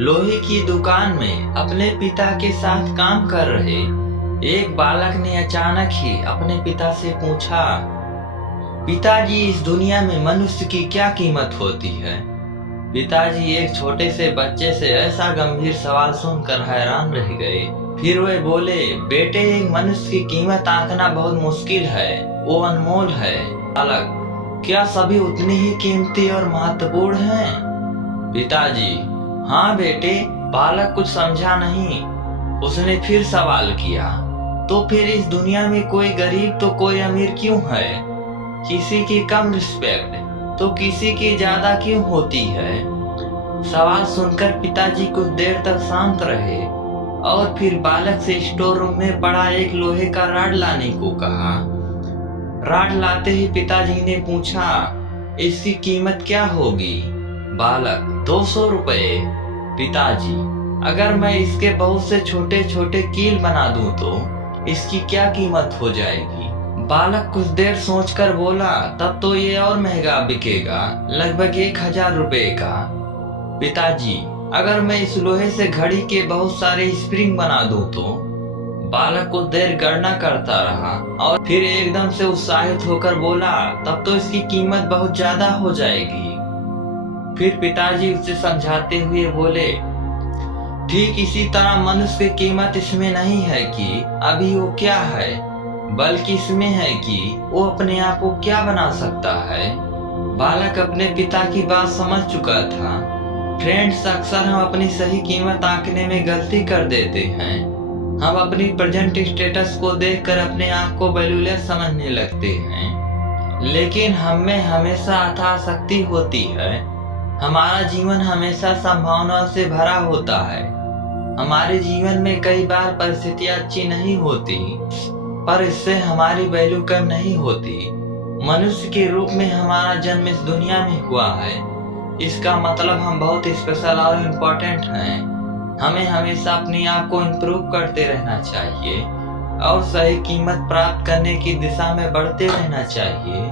लोहे की दुकान में अपने पिता के साथ काम कर रहे एक बालक ने अचानक ही अपने पिता से पूछा, पिताजी, इस दुनिया में मनुष्य की क्या कीमत होती है? पिताजी एक छोटे से बच्चे से ऐसा गंभीर सवाल सुनकर हैरान रह गए। फिर वे बोले, बेटे, एक मनुष्य की कीमत आंकना बहुत मुश्किल है, वो अनमोल है। बालक, क्या सभी उतनी ही कीमती और महत्वपूर्ण हैं? पिताजी, हाँ बेटे। बालक कुछ समझा नहीं। उसने फिर सवाल किया, तो फिर इस दुनिया में कोई गरीब तो कोई अमीर क्यों है? किसी की कम रिस्पेक्ट तो किसी की ज्यादा क्यों होती है? सवाल सुनकर पिताजी कुछ देर तक शांत रहे और फिर बालक से स्टोर रूम में पड़ा एक लोहे का रॉड लाने को कहा। रॉड लाते ही पिताजी ने पूछा, इसकी कीमत क्या होगी? बालक, 200 रुपए। पिताजी, अगर मैं इसके बहुत से छोटे छोटे कील बना दूं तो इसकी क्या कीमत हो जाएगी? बालक कुछ देर सोचकर बोला, तब तो ये और महंगा बिकेगा, लगभग 1000 रुपए का। पिताजी, अगर मैं इस लोहे से घड़ी के बहुत सारे स्प्रिंग बना दूं तो? बालक कुछ देर गणना करता रहा और फिर एकदम से उत्साहित होकर बोला, तब तो इसकी कीमत बहुत ज्यादा हो जाएगी। फिर पिताजी उसे समझाते हुए बोले, ठीक इसी तरह मनुष्य की कीमत इसमें नहीं है कि अभी वो क्या है, बल्कि इसमें है कि वो अपने आप को क्या बना सकता है। बालक अपने पिता की बात समझ चुका था। फ्रेंड्स, अक्सर हम अपनी सही कीमत आंकने में गलती कर देते हैं। हम अपनी प्रेजेंट स्टेटस को देखकर अपने आप को वैल्यूलेस समझने लगते हैं, लेकिन हम में हमेशा अथाह शक्ति होती है। हमारा जीवन हमेशा संभावनाओं से भरा होता है। हमारे जीवन में कई बार परिस्थितियां अच्छी नहीं होती, पर इससे हमारी वैल्यू कम नहीं होती। मनुष्य के रूप में हमारा जन्म इस दुनिया में हुआ है, इसका मतलब हम बहुत स्पेशल और इम्पोर्टेंट हैं। हमें हमेशा अपने आप को इम्प्रूव करते रहना चाहिए और सही कीमत प्राप्त करने की दिशा में बढ़ते रहना चाहिए।